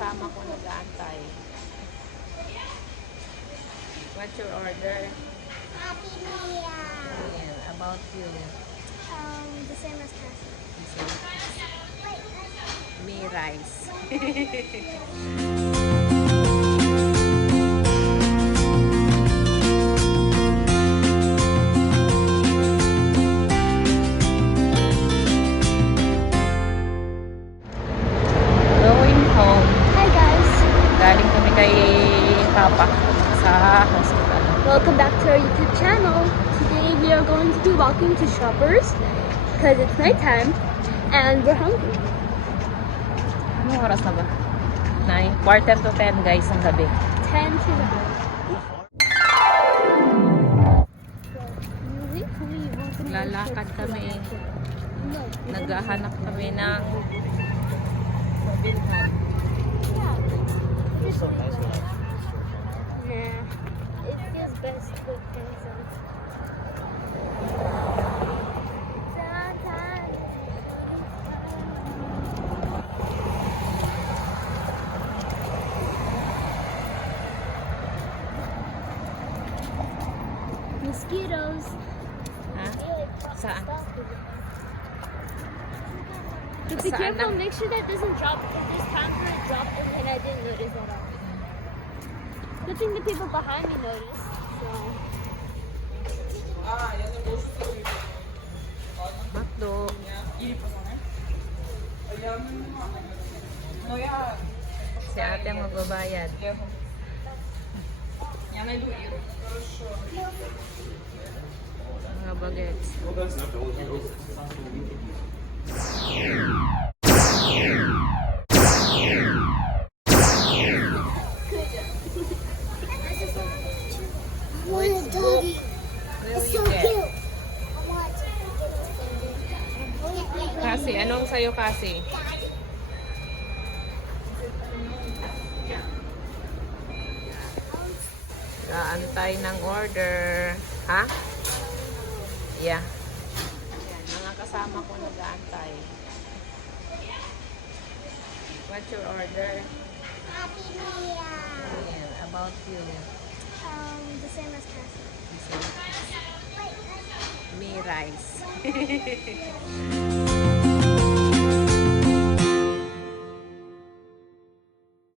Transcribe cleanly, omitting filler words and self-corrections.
kasama ko nag-aantay. What's your order? Happy New Year. Yeah, about you. The same as Cassie. Me rice. Going home. Hi guys. Galing kami kay Papa sa hospital. Welcome back to our YouTube channel. Today we are going to be walking to Shoppers because it's nighttime and we're hungry. Anong oras na ba? 9, quarter to 10 guys ang gabi. 10 to 9. Lalakad kami. Naghahanap kami ng bilhan. Yeah. It feels best with pencils. Mosquitoes. Ha? Saan? But be Saan careful, na? make sure that doesn't drop. Because there's times where it dropped and I didn't notice at all. Good thing the people behind me noticed. So. Makdo. Si ate ang magbabayad. Mga bagets. Want a doggy. It's so cute. Kasi, anong sa'yo kasi? Aantay ng order. Ha? Yeah. Yan, mga kasama ko nag-aantay. What's your order? Happy New Year. Yeah, about you. The same as Cassie. Me rice.